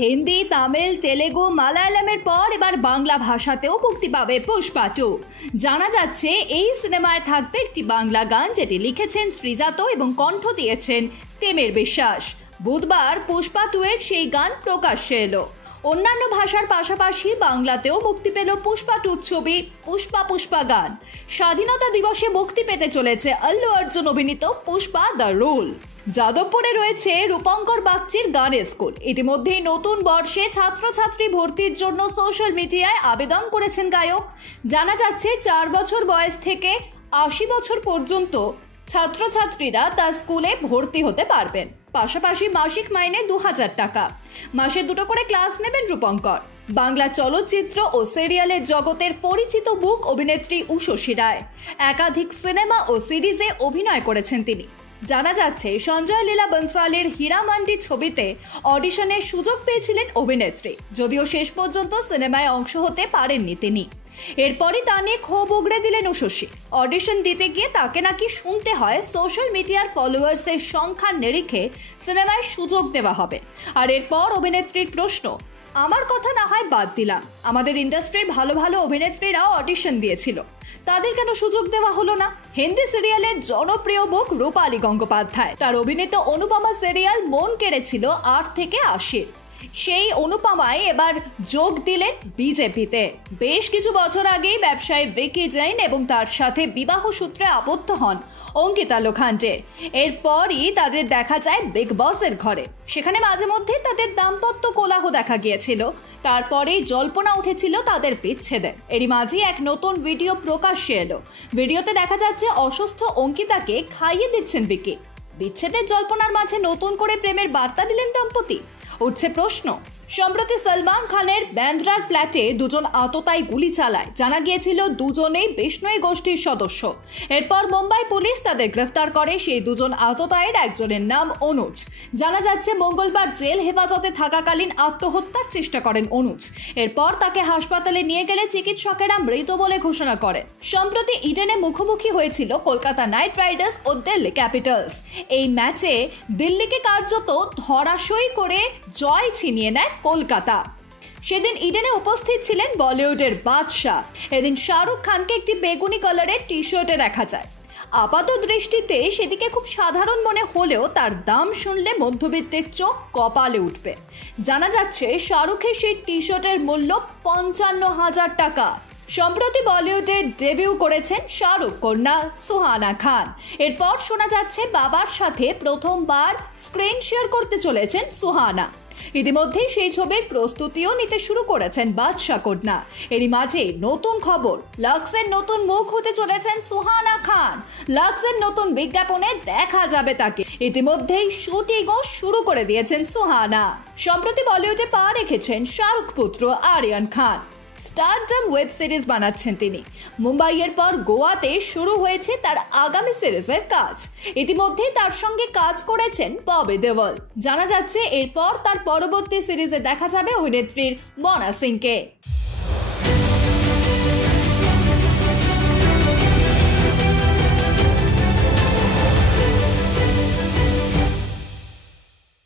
হিন্দি, তামিল, তেলেগু, মালায়ালামের পর এবার বাংলা ভাষাতেও মুক্তি পাবে পুষ্পা 2। জানা যাচ্ছে এই সিনেমায় থাকবে একটি বাংলা গান, যেটি লিখেছেন শ্রীজাত এবং কণ্ঠ দিয়েছেন তেমের বিশ্বাস। বুধবার পুষ্পা 2 এর সেই গান প্রকাশ্যে এলো। অন্যান্য ভাষার পাশাপাশি বাংলাতেও মুক্তি পেল পুষ্পা 2 ছবি পুষ্পা পুষ্পা গান। স্বাধীনতা দিবসে মুক্তি পেতে চলেছে আল্লু অর্জুন অভিনীত পুষ্পা দ্য রুল। যাদবপুরে রয়েছে রূপঙ্কর বাগচির গানের স্কুল। ইতিমধ্যেই নতুন বর্ষে ছাত্রছাত্রী ভর্তির জন্য সোশ্যাল মিডিয়ায় আবেদন করেছেন গায়ক। জানা যাচ্ছে 4 বছর বয়স থেকে 80 বছর পর্যন্ত ছাত্রছাত্রীরা তার স্কুলে ভর্তি হতে পারবেন। পাশাপাশি মাসিক মাইনে 2000 টাকা। মাসে 2টো করে ক্লাস নেবেন রূপঙ্কর। বাংলা চলচ্চিত্র ও সিরিয়ালের জগতের পরিচিত মুখ অভিনেত্রী উষসী রায়। একাধিক সিনেমা ও সিরিজে অভিনয় করেছেন তিনি। জানা যাচ্ছে সঞ্জয় লীলা বনসালির হীরা মান্ডি ছবিতে অডিশনের সুযোগ পেয়েছিলেন অভিনেত্রী, যদিও শেষ পর্যন্ত সিনেমায় অংশ হতে পারেননি তিনি। এরপরই তা নিয়ে ক্ষোভ উগড়ে দিলেন উষসী। অডিশন দিতে গিয়ে তাকে নাকি শুনতে হয় সোশ্যাল মিডিয়ার ফলোয়ার্সের সংখ্যার নিরিখে সিনেমায় সুযোগ দেওয়া হবে। আর এরপর অভিনেত্রীর প্রশ্ন, আমার কথা না হয় বাদ দিলাম, আমাদের ইন্ডাস্ট্রির ভালো ভালো অভিনেত্রীরাও অডিশন দিয়েছিল, তাদের কেন সুযোগ দেওয়া হলো না? হিন্দি সিরিয়ালের জনপ্রিয় মুখ রূপালী গঙ্গোপাধ্যায়, তার অভিনীত অনুপমা সিরিয়াল মন কেড়েছিল 8 থেকে 80। সেই অনুপমায় এবার যোগ দিলেন বিজেপিতে। বেশ কিছু বছর আগেই ব্যবসায়ী ভিকি জৈন এবং তার সাথে বিবাহ সূত্রে আবদ্ধ হন অঙ্কিতা লোখান্ডে। এরপরই তাদের দেখা যায় বিগ বসের ঘরে। সেখানে মাঝে মধ্যে তাদের দাম্পত্য কোলাহ দেখা গিয়েছিল। তারপরেই জল্পনা উঠেছিল তাদের বিচ্ছেদের। এরই মাঝে এক নতুন ভিডিও প্রকাশ্যে এলো। ভিডিওতে দেখা যাচ্ছে অসুস্থ অঙ্কিতাকে খাইয়ে দিচ্ছেন ভিকি। বিচ্ছেদের জল্পনার মাঝে নতুন করে প্রেমের বার্তা দিলেন দম্পতি। উঠছে প্রশ্ন, সম্প্রতি সলমান খানের ব্যান্দ্রার ফ্ল্যাটে দুজন আততায়ী গুলি চালায়। জানা গিয়েছিল দুজনেই বিষ্ণুই গোষ্ঠীর সদস্য। এরপর মুম্বাই পুলিশ তাদের গ্রেফতার করে। সেই দুজন আততায়ীর একজনের নাম অনুজ। জানা যাচ্ছে মঙ্গলবার জেল হেফাজতে থাকাকালীন আত্মহত্যার চেষ্টা করেন অনুজ। এরপর তাকে হাসপাতালে নিয়ে গেলে চিকিৎসকেরা মৃত বলে ঘোষণা করেন। সম্প্রতি ইডেনে মুখোমুখি হয়েছিল কলকাতা নাইট রাইডার্স ও দিল্লি ক্যাপিটালস। এই ম্যাচে দিল্লিকে কার্যত ধরাশয়ী করে জয় ছিনিয়ে নেয় কলকাতা। সেদিন ইডেনে উপস্থিত ছিলেন বলিউডের বাদশাহ। এদিন শাহরুখ খানকে একটি বেগুনি কালারের টি শার্টে দেখা যায়। আপাত দৃষ্টিতে সেদিকে খুব সাধারণ মনে হলেও তার দাম শুনলে মধ্যবিত্তের চোখ কপালে উঠবে। জানা যাচ্ছে শাহরুখের সেই টি শার্টের মূল্য 55,000 টাকা। সম্প্রতি বলিউডে ডেবিউ করেছেন শাহরুখ কন্যা সুহানা খান। এরপর শোনা যাচ্ছে বাবার সাথে প্রথমবার স্ক্রিন শেয়ার করতে চলেছেন সুহানা। ইতিমধ্যেই সেই ছবির প্রস্তুতিও নিতে শুরু করেছেন বাদশা কন্যা। এরই মাঝে নতুন খবর, লাক্সের নতুন মুখ হতে চলেছেন সুহানা খান। লাক্সের নতুন বিজ্ঞাপনে দেখা যাবে তাকে। ইতিমধ্যেই শুটিংও শুরু করে দিয়েছেন সুহানা। সম্প্রতি বলিউডে পা রেখেছেন শাহরুখ পুত্র আরিয়ান খান। স্টারডম ওয়েব সিরিজ বানাচ্ছেন তিনি। মুম্বাইয়ের পর গোয়াতে শুরু হয়েছে তার আগামী সিরিজের কাজ। ইতিমধ্যে তার সঙ্গে কাজ করেছেন ববি দেওল। জানা যাচ্ছে এরপর তার পরবর্তী সিরিজে দেখা যাবে অভিনেত্রীর মনা সিংকে।